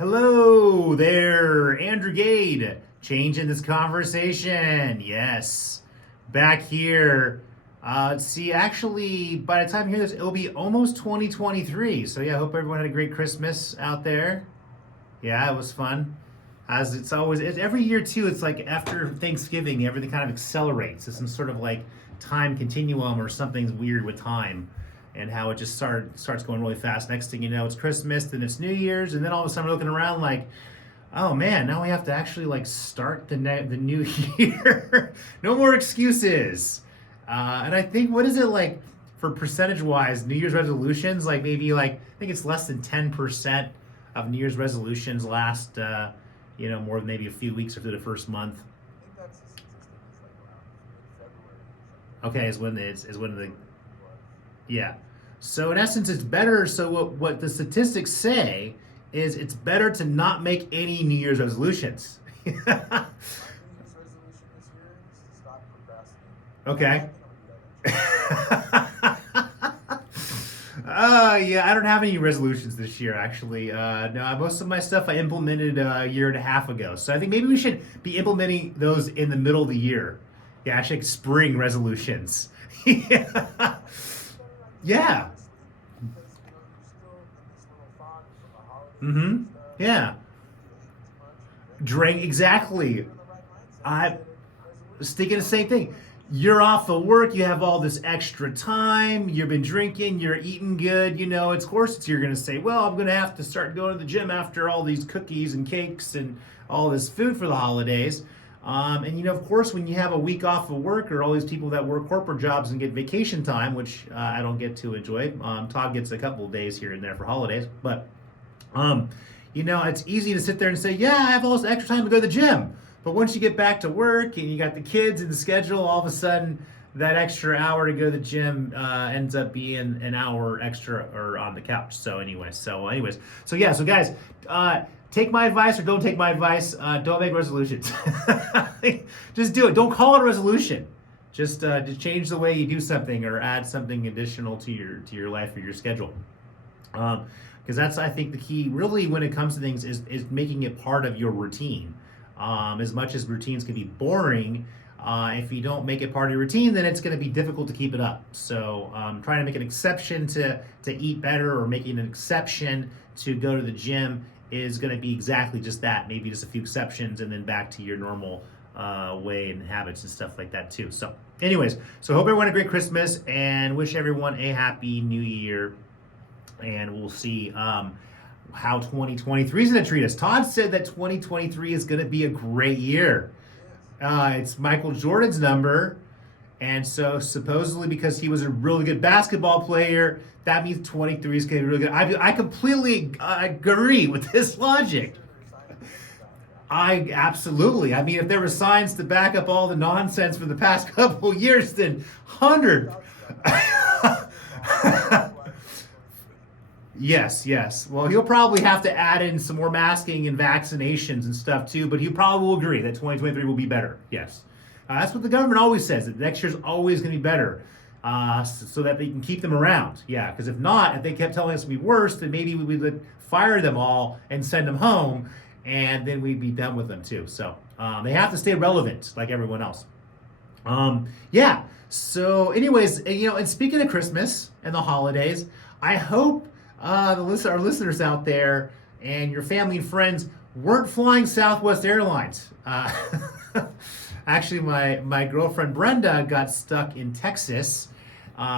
Hello there, Andrew Gade. Changing this conversation. Yes. Back here. Let's see, actually, by the time you hear this, it'll be almost 2023. So, yeah, I hope everyone had a great Christmas out there. Yeah, it was fun. As it's always, every year too, it's like after Thanksgiving, everything kind of accelerates. It's some sort of like time continuum or something's weird with time and how it just starts going really fast. Next thing you know, it's Christmas, then it's New Year's, and then all of a sudden we're looking around like, oh man, now we have to actually like start the new year. No more excuses. And I think what is it like for percentage wise, New Year's resolutions? Like maybe like I think it's less than 10% of New Year's resolutions last more than maybe a few weeks or through the first month. I think that's the statistic. It's like around February. Okay, is when the yeah. So in essence, it's better. So what the statistics say is it's better to not make any New Year's resolutions. My New Year's resolution this year is to stop procrastinating. Okay. I think I'm gonna do that Yeah, I don't have any resolutions this year, actually. No, most of my stuff I implemented a year and a half ago. So I think maybe we should be implementing those in the middle of the year. Yeah, actually, like spring resolutions. Yeah. Yeah. because you're still in this little fog from the holidays Mm-hmm. and stuff. Yeah. You ate too much, you Drink, exactly. you're in the right mindset. I to set was resolutions. thinking the same thing. You're off of work, you have all this extra time, you've been drinking, you're eating good, it's of course you're gonna say, well, I'm gonna have to start going to the gym after all these cookies and cakes and all this food for the holidays. And of course, when you have a week off of work, or all these people that work corporate jobs and get vacation time, which I don't get to enjoy. Todd gets a couple of days here and there for holidays, but it's easy to sit there and say, yeah, I have all this extra time to go to the gym. But once you get back to work and you got the kids and the schedule, all of a sudden that extra hour to go to the gym ends up being an hour extra or on the couch. So yeah, so guys, take my advice or don't take my advice. Don't make resolutions. Just do it. Don't call it a resolution. Just change the way you do something or add something additional to your life or your schedule. Because that's, I think, the key really when it comes to things is making it part of your routine. As much as routines can be boring, if you don't make it part of your routine, then it's going to be difficult to keep it up. So trying to make an exception to eat better or making an exception to go to the gym is going to be exactly just that. Maybe just a few exceptions and then back to your normal way and habits and stuff like that too. So anyways, so hope everyone had a great Christmas and wish everyone a happy new year. And we'll see how 2023 is going to treat us. Todd said that 2023 is going to be a great year. It's Michael Jordan's number. And so supposedly because he was a really good basketball player, that means 23 is going to be really good. I completely agree with this logic. I absolutely. I mean, if there were signs to back up all the nonsense for the past couple years, then 100. Yes. Well, he'll probably have to add in some more masking and vaccinations and stuff too, but he probably will agree that 2023 will be better. Yes. That's what the government always says, that next year's always going to be better so that they can keep them around. Yeah, because if not, if they kept telling us to be worse, then maybe we would fire them all and send them home, and then we'd be done with them too. So they have to stay relevant like everyone else. Yeah. So anyways, and speaking of Christmas and the holidays, I hope our listeners out there and your family and friends weren't flying Southwest Airlines. Actually, my girlfriend Brenda got stuck in Texas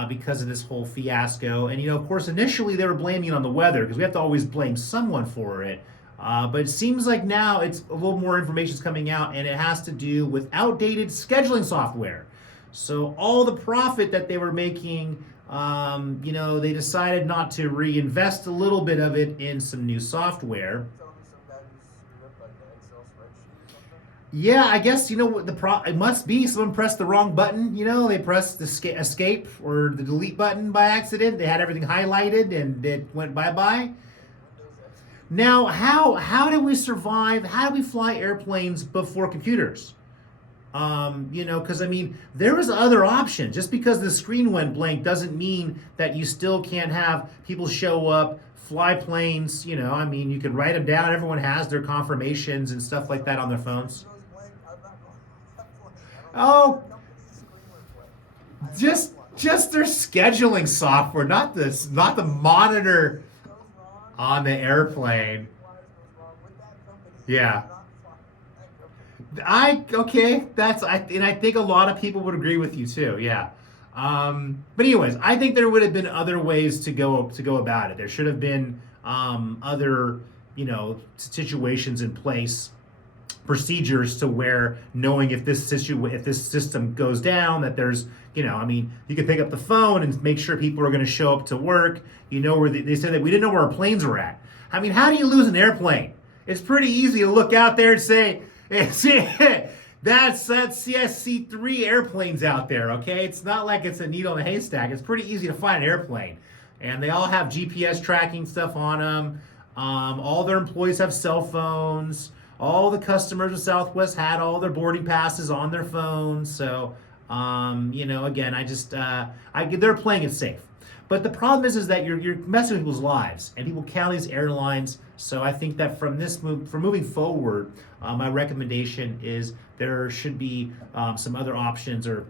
because of this whole fiasco. And, of course, initially they were blaming it on the weather because we have to always blame someone for it. But it seems like now it's a little more information is coming out, and it has to do with outdated scheduling software. So all the profit that they were making, they decided not to reinvest a little bit of it in some new software. Telling me some guy who screwed up like an Excel spreadsheet or something. Yeah, I guess what it must be someone pressed the wrong button. They pressed the escape or the delete button by accident. They had everything highlighted and it went bye-bye. Windows XP. Now, how do we survive? How do we fly airplanes before computers? Because I mean, there was other options. Just because the screen went blank doesn't mean that you still can't have people show up, fly planes. I mean, you can write them down. Everyone has their confirmations and stuff like that on their phones. Goes blank, I'm not going to that plane. I don't Oh, know if the company's screen went blank. I just have one. just their scheduling software, not the monitor Goes wrong, on the airplane. flies goes wrong with that company. Yeah. Not flying that company. And I think a lot of people would agree with you too. Yeah. But anyways, I think there would have been other ways to go about it. There should have been other situations in place, procedures to where knowing if this system goes down, that there's I mean, you could pick up the phone and make sure people are going to show up to work. Where they said that we didn't know where our planes were at. I mean, how do you lose an airplane? It's pretty easy to look out there and say, that's CSC-3 airplanes out there, okay? It's not like it's a needle in a haystack. It's pretty easy to find an airplane. And they all have GPS tracking stuff on them. All their employees have cell phones. All the customers of Southwest had all their boarding passes on their phones. So, again, they're playing it safe. But the problem is that you're messing with people's lives, and people count these airlines. So I think that from moving forward, my recommendation is there should be some other options or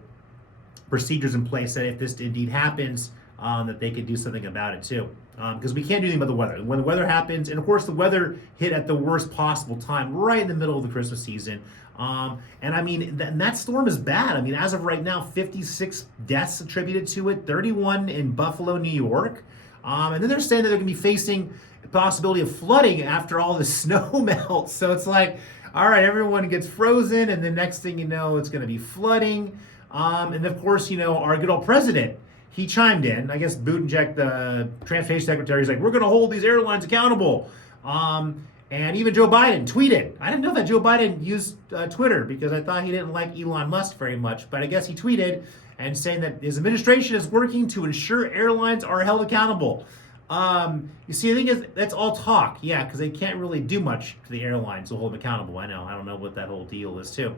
procedures in place that if this indeed happens, that they could do something about it too. Because we can't do anything about the weather. When the weather happens, and of course the weather hit at the worst possible time, right in the middle of the Christmas season. And I mean, that storm is bad. I mean, as of right now, 56 deaths attributed to it, 31 in Buffalo, New York. And then they're saying that they're going to be facing the possibility of flooding after all the snow melts. So it's like, all right, everyone gets frozen, and the next thing you know, it's going to be flooding. And of course, our good old president, he chimed in. I guess Buttigieg, the transportation secretary, is like, we're going to hold these airlines accountable. And even Joe Biden tweeted. I didn't know that Joe Biden used Twitter because I thought he didn't like Elon Musk very much. But I guess he tweeted and saying that his administration is working to ensure airlines are held accountable. You see, I think that's all talk. Yeah, because they can't really do much to the airlines to hold them accountable. I know. I don't know what that whole deal is, too.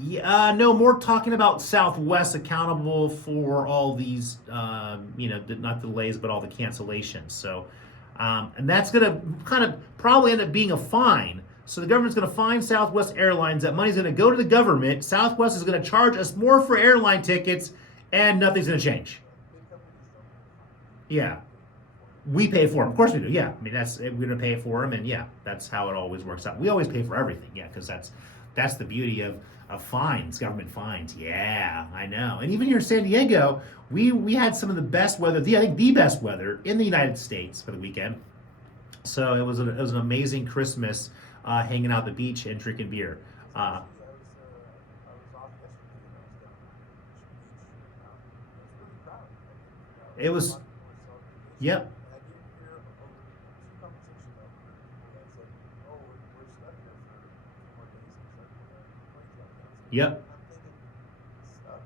Yeah, no, more talking about Southwest accountable for all these, not delays, but all the cancellations. So, and that's going to kind of probably end up being a fine. So the government's going to fine Southwest Airlines. That money's going to go to the government. Southwest is going to charge us more for airline tickets, and nothing's going to change. Yeah. We pay for them. Of course we do. Yeah. I mean, we're going to pay for them, and yeah, that's how it always works out. We always pay for everything. Yeah, because that's the beauty of fines, government fines. Yeah, I know. And even here in San Diego, we had some of the best weather, I think the best weather in the United States for the weekend. So it was an amazing Christmas hanging out at the beach and drinking beer. I was off yesterday and I was down on the beach. It was really crowded. It was, yep. And I didn't hear two conversations that were that said, oh, we're stuck here for 2 more days because planes got canceled. Yep. And I'm thinking, stuck?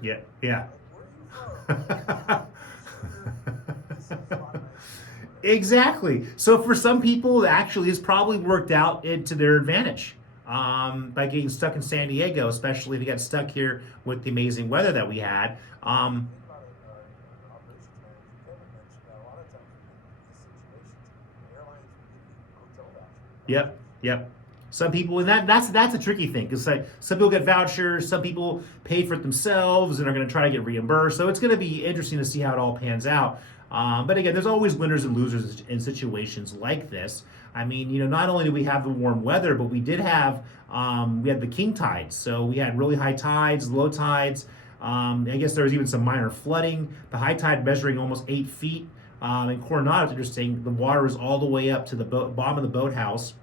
Yeah. Yeah. Like, where are you from? This is not nice. Exactly. So for some people, actually, it's probably worked out to their advantage by getting stuck in San Diego, especially if you got stuck here with the amazing weather that we had. Think about it, operations manager Kevin mentioned that a lot of times in these situations, airlines will give you hotel vouchers. Yep. Some people, and that's a tricky thing because like some people get vouchers, some people pay for it themselves and are going to try to get reimbursed. So it's going to be interesting to see how it all pans out. But again, there's always winners and losers in situations like this. I mean, not only did we have the warm weather, but we did have we had the king tides. So we had really high tides, low tides. I guess there was even some minor flooding. The high tide measuring almost 8 feet. In Coronado, it's interesting. The water was all the way up to the bottom of the boathouse.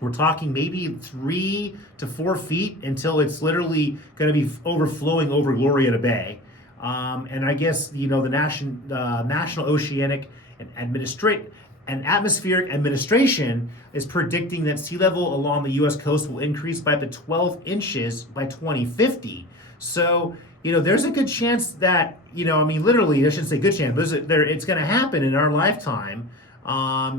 We're talking maybe 3 to 4 feet until it's literally going to be overflowing over Glorieta Bay. And I guess, the National Oceanic and Atmospheric Administration is predicting that sea level along the U.S. coast will increase by up to 12 inches by 2050. So, there's a good chance that, literally, I shouldn't say good chance, but it's going to happen in our lifetime, in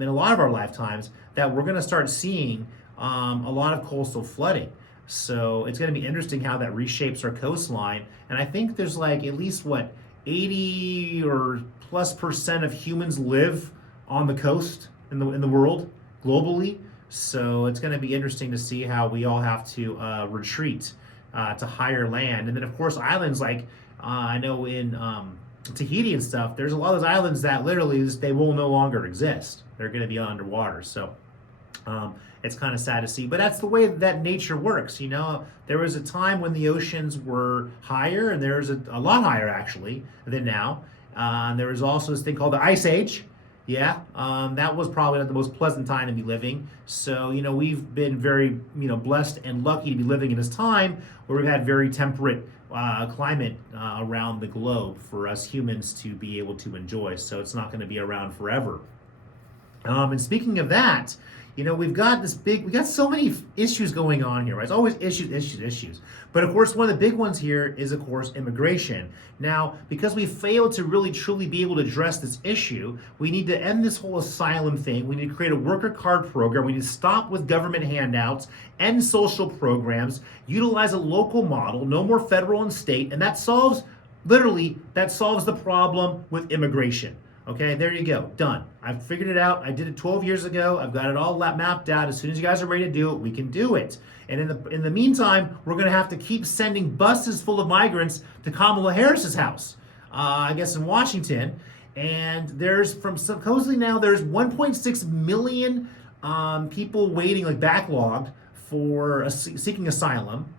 a lot of our lifetimes, that we're going to start seeing a lot of coastal flooding. So it's going to be interesting how that reshapes our coastline. And I think there's like at least what 80 or plus percent of humans live on the coast in the world globally. So it's going to be interesting to see how we all have to retreat to higher land. And then of course islands like I know in Tahiti and stuff, there's a lot of those islands that literally they will no longer exist. They're going to be underwater. So it's kind of sad to see, but that's the way that nature works. You know, there was a time when the oceans were higher, and there's a lot higher actually than now. There was also this thing called the Ice Age. Yeah, that was probably not the most pleasant time to be living. So, you know, we've been very, you know, blessed and lucky to be living in this time where we've had very temperate climate around the globe for us humans to be able to enjoy. So it's not going to be around forever. And speaking of that, you know, we got so many issues going on here, right? It's always issues. But of course, one of the big ones here is, of course, immigration. Now, because we failed to really truly be able to address this issue, we need to end this whole asylum thing. We need to create a worker card program. We need to stop with government handouts, end social programs, utilize a local model, no more federal and state, and that solves the problem with immigration. Okay, there you go. Done. I've figured it out. I did it 12 years ago. I've got it all mapped out. As soon as you guys are ready to do it, we can do it. And in the meantime, we're going to have to keep sending buses full of migrants to Kamala Harris's house, I guess in Washington. And supposedly now there's 1.6 million people waiting, like backlogged for seeking asylum.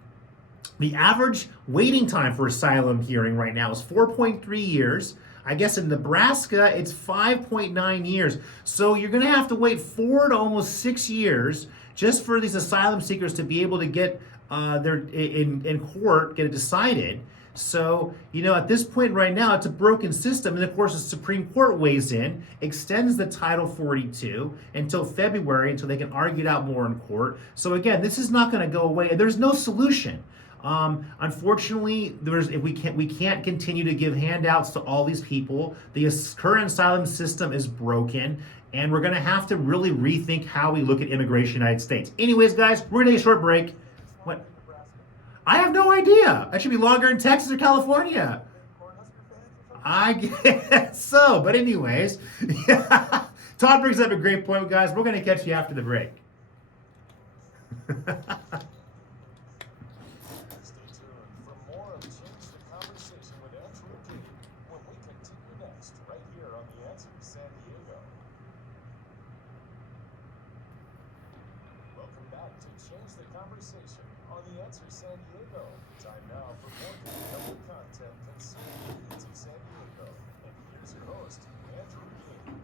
The average waiting time for asylum hearing right now is 4.3 years. I guess in Nebraska, it's 5.9 years. So you're going to have to wait 4 to almost 6 years just for these asylum seekers to be able to get in court, get it decided. So, you know, at this point right now, it's a broken system. And of course, the Supreme Court weighs in, extends the Title 42 until February, until they can argue it out more in court. So again, this is not going to go away. There's no solution. Unfortunately, we can't continue to give handouts to all these people. The current asylum system is broken, and we're going to have to really rethink how we look at immigration in the United States. Anyways, guys, we're going to take a short break. What? I have no idea. I should be longer in Texas or California. I guess so. But anyways, Todd brings up a great point, guys. We're going to catch you after the break. Change the conversation on The Answer San Diego. Time now for more compelling content concerning UT San Diego. And here's your host, Andrew King.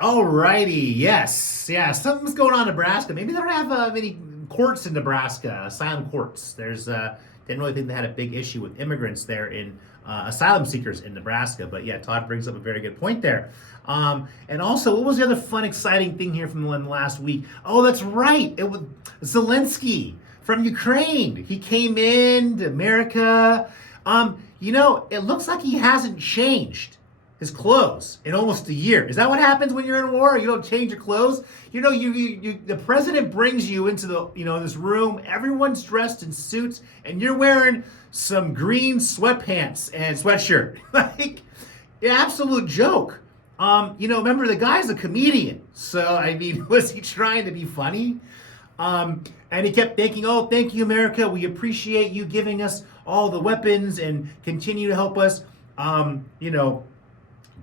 Alrighty, yes. Yeah, something's going on in Nebraska. Maybe they don't have many courts in Nebraska, asylum courts. Didn't really think they had a big issue with immigrants there in asylum seekers in Nebraska. But yeah, Todd brings up a very good point there. And also, what was the other fun, exciting thing here from the last week? Oh, that's right. It was Zelensky from Ukraine. He came in to America. You know, it looks like he hasn't changed his clothes in almost a year. Is that what happens when you're in war? You don't change your clothes? You know, the president brings you into this room. Everyone's dressed in suits, and you're wearing some green sweatpants and sweatshirt. Like, an absolute joke. Remember, the guy's a comedian. So, I mean, was he trying to be funny? And he kept thinking, oh, thank you, America. We appreciate you giving us all the weapons and continue to help us.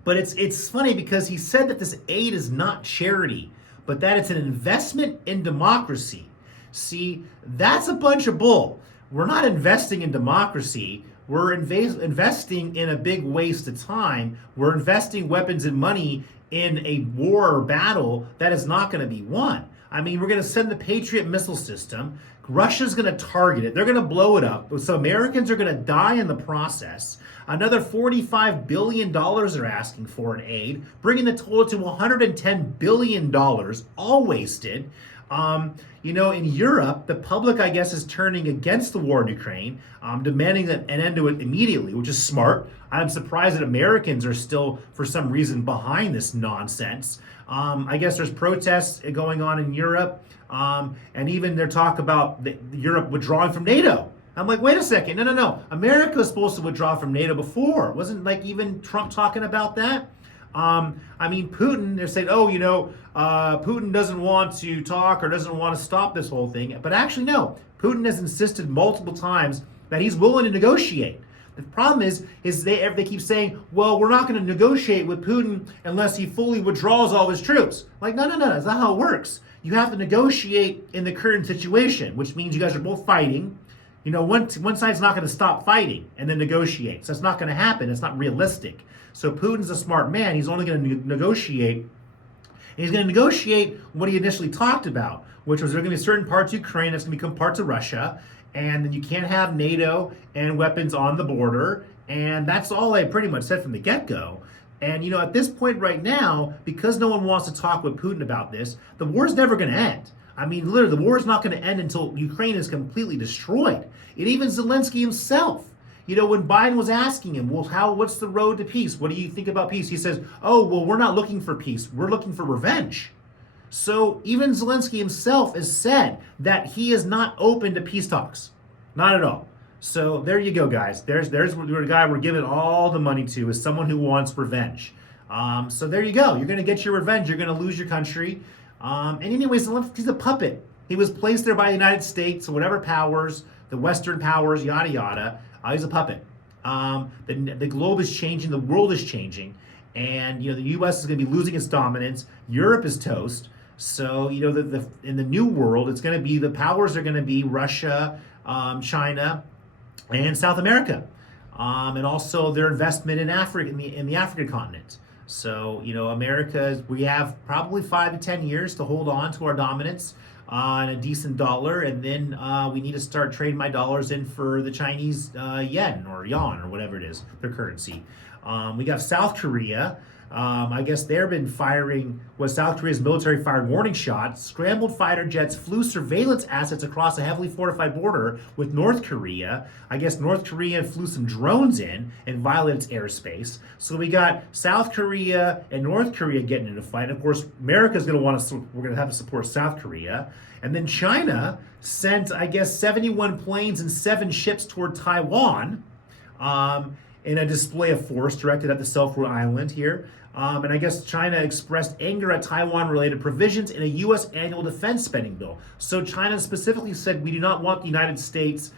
But it's funny because he said that this aid is not charity, but that it's an investment in democracy. See, that's a bunch of bull. We're not investing in democracy. We're investing in a big waste of time. We're investing weapons and money in a war or battle that is not going to be won. I mean, we're going to send the Patriot missile system. Russia's going to target it. They're going to blow it up. So Americans are going to die in the process. Another $45 billion they're asking for in aid, bringing the total to $110 billion, all wasted. In Europe, the public, I guess, is turning against the war in Ukraine, demanding an end to it immediately, which is smart. I'm surprised that Americans are still, for some reason, behind this nonsense. I guess there's protests going on in Europe, and even their talk about Europe withdrawing from NATO. I'm like, wait a second, no. America was supposed to withdraw from NATO before. Wasn't like even Trump talking about that? Putin, they're saying, Putin doesn't want to talk or doesn't want to stop this whole thing. But actually, no. Putin has insisted multiple times that he's willing to negotiate. The problem is they keep saying, well, we're not going to negotiate with Putin unless he fully withdraws all his troops. Like, no, that's not how it works. You have to negotiate in the current situation, which means you guys are both fighting. One side's not going to stop fighting and then negotiate. So it's not going to happen. It's not realistic. So Putin's a smart man. He's only going to negotiate. And he's going to negotiate what he initially talked about, which was there are going to be certain parts of Ukraine that's going to become parts of Russia. And then you can't have NATO and weapons on the border. And that's all I pretty much said from the get-go. And, at this point right now, because no one wants to talk with Putin about this, the war's never going to end. Literally, the war is not going to end until Ukraine is completely destroyed. And even Zelensky himself, when Biden was asking him, well, what's the road to peace? What do you think about peace? He says, we're not looking for peace. We're looking for revenge. So even Zelensky himself has said that he is not open to peace talks. Not at all. So there you go, guys. There's the guy we're giving all the money to is someone who wants revenge. So there you go. You're going to get your revenge. You're going to lose your country. And anyways, he's a puppet. He was placed there by the United States, so whatever powers, the Western powers, yada, yada. He's a puppet. The globe is changing. The world is changing. And, the U.S. is going to be losing its dominance. Europe is toast. So, in the new world, it's going to be, the powers are going to be Russia, China, and South America. And also their investment in Africa, in the African continent. So, America, we have probably 5 to 10 years to hold on to our dominance and a decent dollar. And then we need to start trading my dollars in for the Chinese yen or yuan or whatever it is, their currency. We got South Korea. I guess they've been firing, South Korea's military fired warning shots. Scrambled fighter jets flew surveillance assets across a heavily fortified border with North Korea. I guess North Korea flew some drones in and violated its airspace. So we got South Korea and North Korea getting in a fight. And of course, America's going to we're going to have to support South Korea. And then China sent, I guess, 71 planes and 7 ships toward Taiwan. In a display of force directed at the Self-Rule Island here. And I guess China expressed anger at Taiwan-related provisions in a U.S. annual defense spending bill. So China specifically said we do not want the United States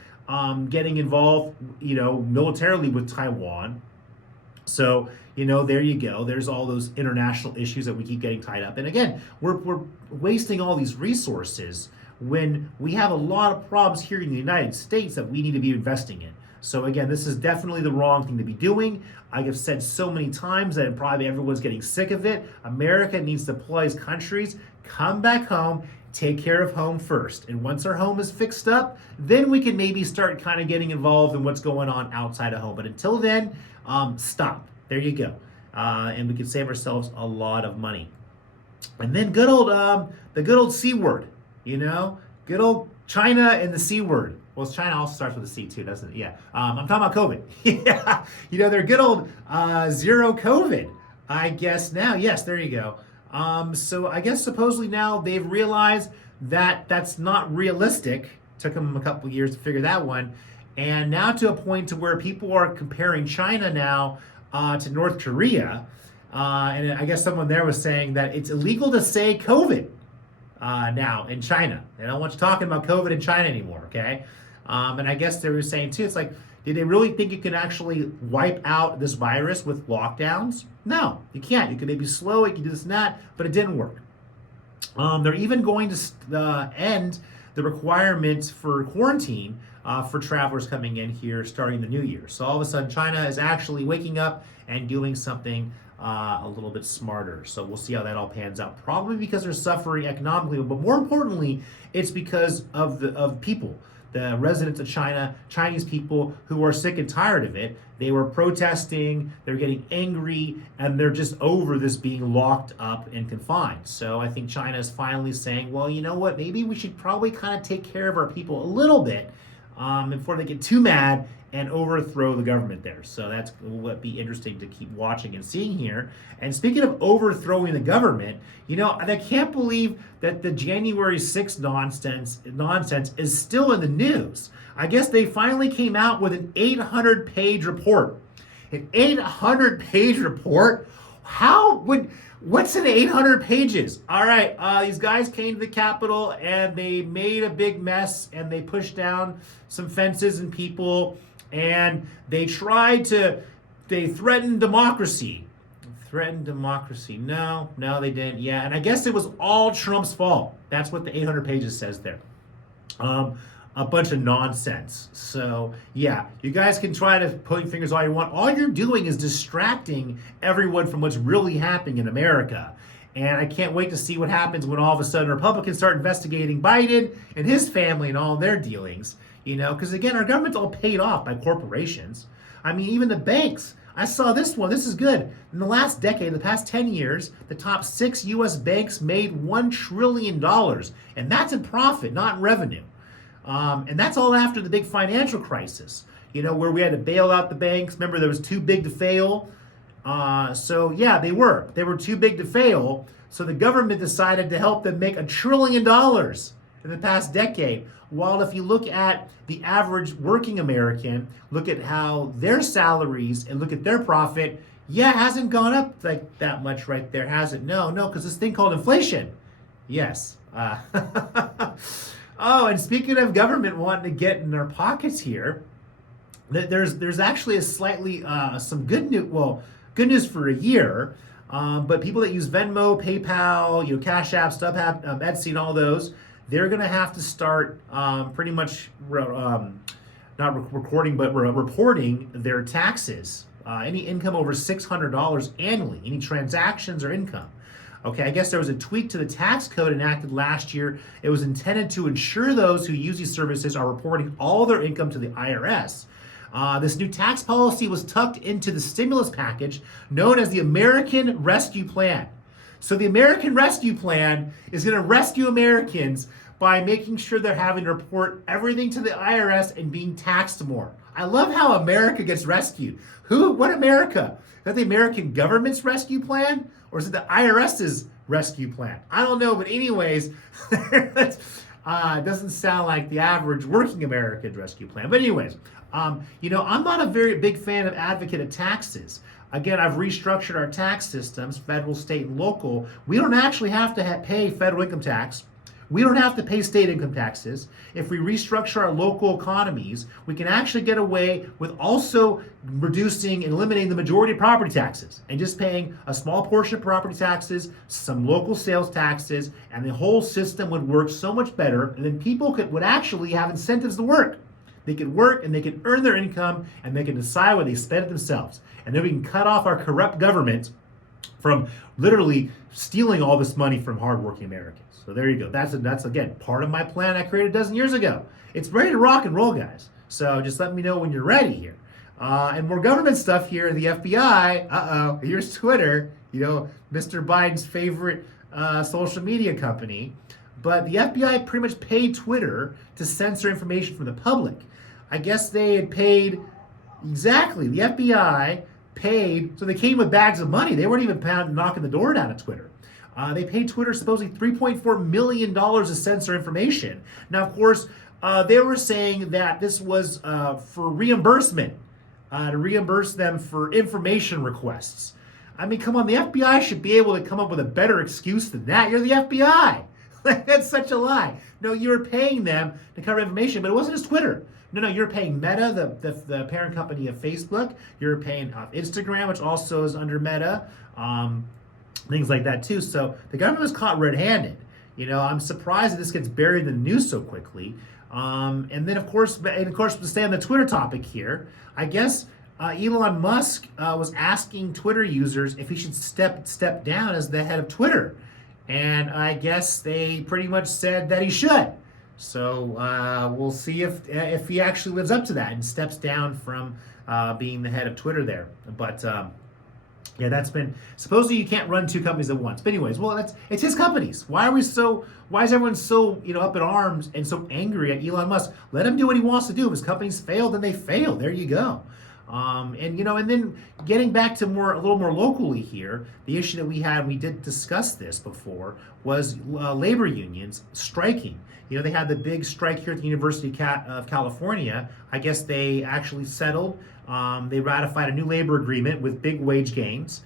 getting involved, militarily with Taiwan. So, there you go. There's all those international issues that we keep getting tied up. And again, we're wasting all these resources when we have a lot of problems here in the United States that we need to be investing in. So again, this is definitely the wrong thing to be doing. I have said so many times that probably everyone's getting sick of it. America needs to pull its countries, come back home, take care of home first. And once our home is fixed up, then we can maybe start kind of getting involved in what's going on outside of home. But until then, stop. There you go. And we can save ourselves a lot of money. And then the good old C word, good old China and the C word. Well, China also starts with a C too, doesn't it? Yeah. I'm talking about COVID. Yeah. They're good old zero COVID, I guess now. Yes, there you go. So I guess supposedly now they've realized that that's not realistic. Took them a couple of years to figure that one. And now to a point to where people are comparing China now to North Korea. And I guess someone there was saying that it's illegal to say COVID now in China. They don't want you talking about COVID in China anymore, okay? And I guess they were saying too, it's like, did they really think you can actually wipe out this virus with lockdowns? No, you can't. You can maybe slow it, you can do this and that, but it didn't work. They're even going to end the requirements for quarantine for travelers coming in here starting the new year. So all of a sudden, China is actually waking up and doing something a little bit smarter. So we'll see how that all pans out. Probably because they're suffering economically, but more importantly, it's because of people. the residents of China, Chinese people who are sick and tired of it. They were protesting, they're getting angry, and they're just over this being locked up and confined. So I think China is finally saying, well, you know what, maybe we should probably kind of take care of our people a little bit before they get too mad and overthrow the government there. So that's what be interesting to keep watching and seeing here. And speaking of overthrowing the government, you know, I can't believe that the January 6th nonsense is still in the news. I guess they finally came out with an 800-page report. An 800-page report? What's in 800 pages? All right, these guys came to the Capitol and they made a big mess and they pushed down some fences and people and they threatened democracy. Threatened democracy. No, they didn't. Yeah, and I guess it was all Trump's fault. That's what the 800 pages says there. A bunch of nonsense. So yeah, you guys can try to point fingers all you want. All you're doing is distracting everyone from what's really happening in America. And I can't wait to see what happens when all of a sudden Republicans start investigating Biden and his family and all their dealings. You know, because again, our government's all paid off by corporations. I mean, even the banks. I saw this one. This is good. In the last decade, the past 10 years, the top 6 U.S. banks made $1 trillion. And that's in profit, not in revenue. And that's all after the big financial crisis, you know, where we had to bail out the banks. Remember, there was too big to fail. So yeah, they were too big to fail. So the government decided to help them make $1 trillion in the past decade. While if you look at the average working American, look at how their salaries and look at their profit, yeah, it hasn't gone up like that much right there, has it? No, because this thing called inflation. Yes. Oh, and speaking of government wanting to get in their pockets here, there's actually a slightly some good news. Well, good news for a year, but people that use Venmo, PayPal, you know, Cash App, StubHub, Etsy, and all those, they're going to have to start pretty much not recording, but reporting their taxes. Any income over $600 annually, any transactions or income. Okay, I guess there was a tweak to the tax code enacted last year. It was intended to ensure those who use these services are reporting all their income to the IRS. This new tax policy was tucked into the stimulus package known as the American Rescue Plan. So the American Rescue Plan is going to rescue Americans by making sure they're having to report everything to the IRS and being taxed more. I love how America gets rescued. What America? Is that the American government's rescue plan? Or is it the IRS's rescue plan? I don't know, but anyways, it doesn't sound like the average working American rescue plan. But anyways, you know, I'm not a very big fan of advocate of taxes. Again, I've restructured our tax systems, federal, state, and local. We don't actually have to pay federal income tax. We don't have to pay state income taxes. If we restructure our local economies, we can actually get away with also reducing and eliminating the majority of property taxes and just paying a small portion of property taxes, some local sales taxes, and the whole system would work so much better. And then people would actually have incentives to work. They could work and they could earn their income and they can decide where they spend it themselves. And then we can cut off our corrupt government from literally stealing all this money from hardworking Americans. So there you go. That's again part of my plan I created a dozen years ago. It's ready to rock and roll, guys. So just let me know when you're ready here. And more government stuff here. The FBI. Here's Twitter. You know, Mr. Biden's favorite social media company. But the FBI pretty much paid Twitter to censor information from the public. I guess they had paid exactly. The FBI paid, so they came with bags of money. They weren't even knocking the door down at Twitter. They paid Twitter supposedly $3.4 million to censor information. Now, of course, they were saying that this was for reimbursement, to reimburse them for information requests. I mean, come on, the FBI should be able to come up with a better excuse than that. You're the FBI. That's such a lie. No, you were paying them to cover information, but it wasn't just Twitter. No, you're paying Meta, the parent company of Facebook. You're paying Instagram, which also is under Meta. Things like that too. So the government was caught red-handed. You know, I'm surprised that this gets buried in the news so quickly. And then of course, to stay on the Twitter topic here, I guess Elon Musk was asking Twitter users if he should step down as the head of Twitter. And I guess they pretty much said that he should. So we'll see if he actually lives up to that and steps down from being the head of Twitter there. But yeah, that's been supposedly you can't run two companies at once. But anyways, well, it's his companies. Why is everyone so up in arms and so angry at Elon Musk? Let him do what he wants to do. If his companies fail, then they fail. There you go. And then getting back to a little more locally here, the issue that we did discuss this before, was labor unions striking. They had the big strike here at the University of California. I guess they actually settled. They ratified a new labor agreement with big wage gains.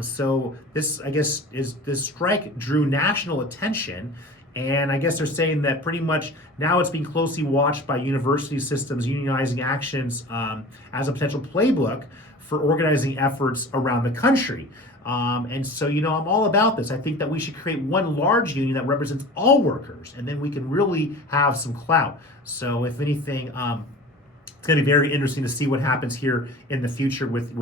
So this, I guess, this strike drew national attention. And I guess they're saying that pretty much now it's being closely watched by university systems, unionizing actions as a potential playbook for organizing efforts around the country. And so, I'm all about this. I think that we should create one large union that represents all workers, and then we can really have some clout. So if anything, it's going to be very interesting to see what happens here in the future with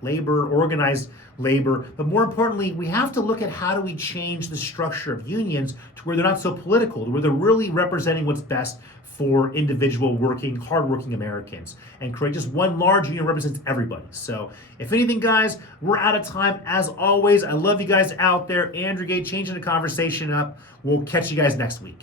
labor, organized labor. But more importantly, we have to look at how do we change the structure of unions to where they're not so political, to where they're really representing what's best for individual hardworking Americans, and create just one large union that represents everybody. So if anything, guys, we're out of time. As always, I love you guys out there. Andrew Gate changing the conversation up. We'll catch you guys next week.